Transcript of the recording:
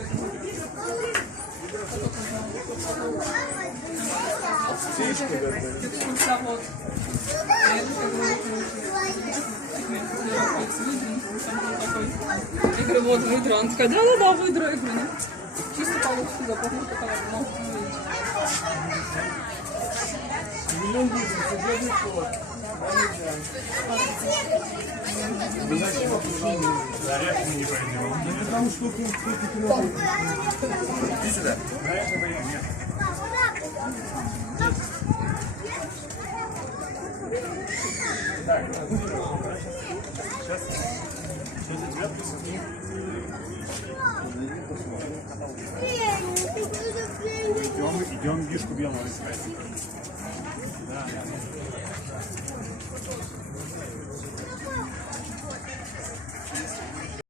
Я говорю, вот выдра. Он такая, да-да-да, выдра. Я говорю, ну, чисто получится запахнуть, такая, ну, Зарядки не пойдем. Там штуки. Иди сюда. Так, сейчас идем, идем, гишку бьем, искать.